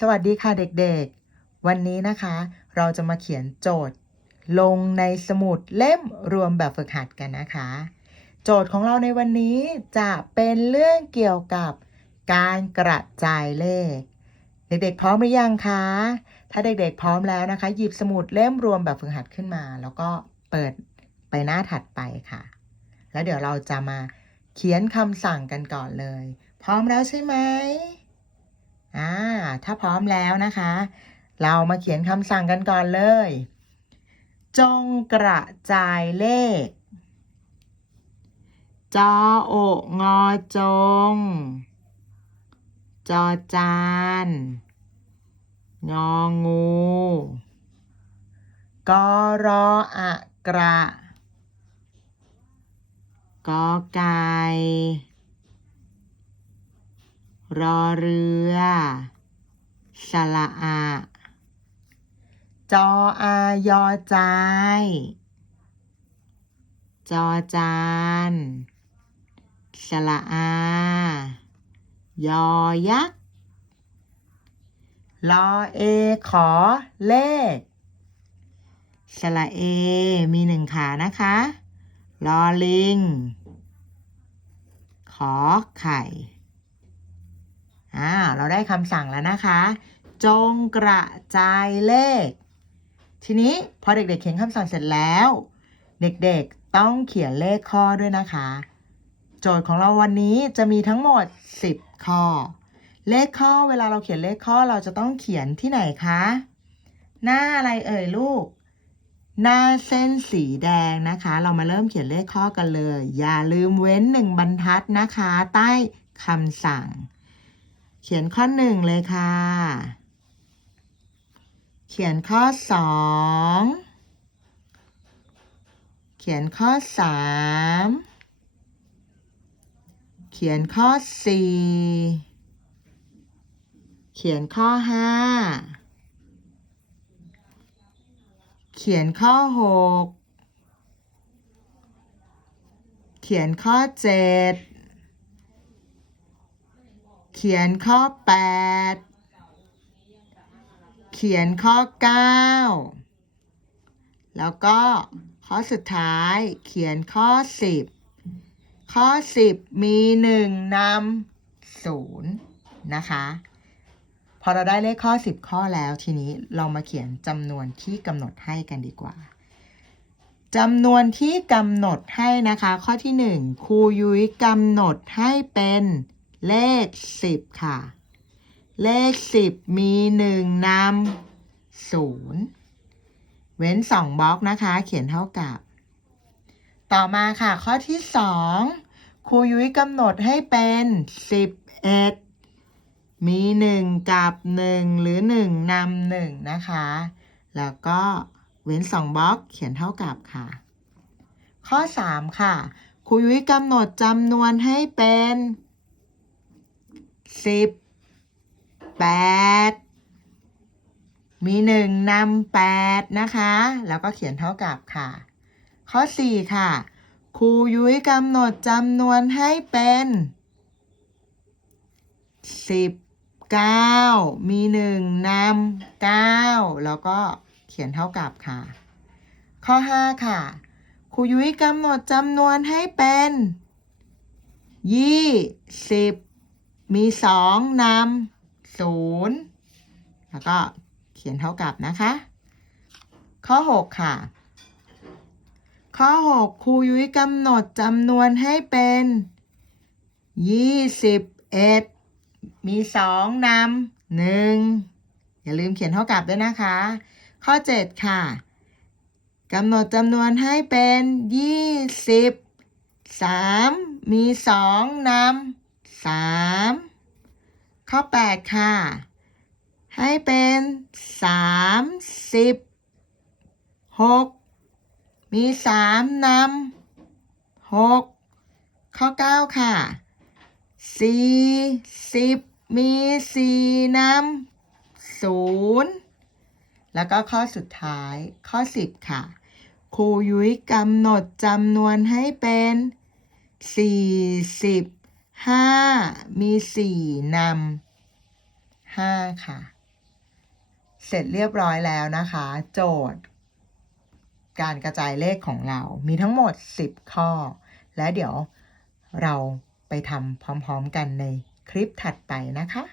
สวัสดีค่ะเด็กๆ วันนี้นะคะ เราจะมาเขียนโจทย์ ลงในสมุดเล่มรวมแบบฝึกหัดกันนะคะ โจทย์ของเราในวันนี้จะเป็นเรื่องเกี่ยวกับการกระจายเลข เด็กๆ พร้อมหรือยังคะ ถ้าเด็กๆ พร้อมแล้วนะคะ หยิบสมุดเล่มรวมแบบฝึกหัดขึ้นมา แล้วก็เปิดไปหน้าถัดไปค่ะ แล้วเดี๋ยวเราจะมาเขียนคำสั่งกันก่อนเลย พร้อมแล้วใช่ไหม ถ้าพร้อมแล้วนะคะ เรามาเขียนคำสั่งกันก่อนเลย จงกระจายเลข จอโองอจง จอจาน งองูกอรออะกระกอไก่รอเรือ สระอา จออายอใจาย จอจานสระอา ยอยักษ์ลอเอขอเลขสระเอ มีหนึ่งขานะคะ ลอลิง ขอไข่ อ่า เราได้คำสั่งแล้วนะคะ จงกระจายเลข ทีนี้พอเด็กๆเขียนคำสั่งเสร็จแล้ว เด็กๆต้องเขียนเลขข้อด้วยนะคะ โจทย์ของเราวันนี้จะมีทั้งหมด 10 ข้อ เลขข้อเวลาเราเขียนเลขข้อเราจะต้องเขียนที่ไหนคะ หน้าอะไรเอ่ยลูกหน้าเส้นสีแดงนะคะ เรามาเริ่มเขียนเลขข้อกันเลย อย่าลืมเว้นหนึ่งบรรทัดนะคะ ใต้คำสั่ง เขียนข้อหนึ่งเลยค่ะ เขียนข้อสอง เขียนข้อสามเขียนข้อสี่เขียนข้อห้าเขียนข้อหกเขียนข้อเจ็ด เขียนข้อแปดเขียนข้อเก้าแล้วก็ข้อสุดท้ายเขียนข้อสิบข้อสิบมีหนึ่งนำศูนย์นะคะ พอเราได้เลขข้อ 10 ข้อแล้วทีนี้เรามาเขียนจำนวนที่กำหนดให้กันดีกว่าจำนวนที่กำหนดให้นะคะ ข้อที่ 1ครูยุ้ยกำหนดให้เป็น เลข10ค่ะ เลข10มี1นำ0เว้น2บล็อกนะคะ เขียนเท่ากับ ต่อมาค่ะ ข้อที่2ครูยุ้ยกำหนดให้เป็น11มีหนึ่งกับหนึ่งหรือหนึ่งนำหนึ่งนะคะ แล้วก็เว้นสองบล็อกเขียนเท่ากับค่ะ ข้อ3ค่ะครูยุ้ยกำหนดจำนวนให้เป็น 10 8มีหนึ่งนำแปดนะคะ แล้วก็เขียนเท่ากับค่ะ ข้อ4ค่ะ ครูยุ้ยกำหนดจำนวนให้เป็นสิบเก้ามีหนึ่งนำเก้าแล้วก็เขียนเท่ากับค่ะ ข้อ5ค่ะ ครูยุ้ยกำหนดจำนวนให้เป็นยี่สิบ มีสองนำศูนย์แล้วก็เขียนเท่ากับนะคะ ข้อ 6 ค่ะ ข้อ 6ครูยุ้ยกำหนดจำนวนให้เป็นยี่สิบเอ็ดมีสองนำหนึ่งอย่าลืมเขียนเท่ากับด้วยนะคะ ข้อ 7 ค่ะกำหนดจำนวนให้เป็นยี่สิบสามมีสองนำสาม ข้อ 8 ค่ะ ให้เป็นสามสิบหกมีสามนำหกข้อ 9 ค่ะสี่สิบมีสี่นำศูนย์แล้วก็ข้อสุดท้ายข้อสิบค่ะ ครูยุ้ยกำหนดจำนวนให้เป็นสี่สิบห้ามีสี่นำ ห้าค่ะ เสร็จเรียบร้อยแล้วนะคะ โจทย์ การกระจายเลขของเรา มีทั้งหมด 10 ข้อ และเดี๋ยวเราไปทำพร้อมๆกันในคลิปถัดไปนะคะ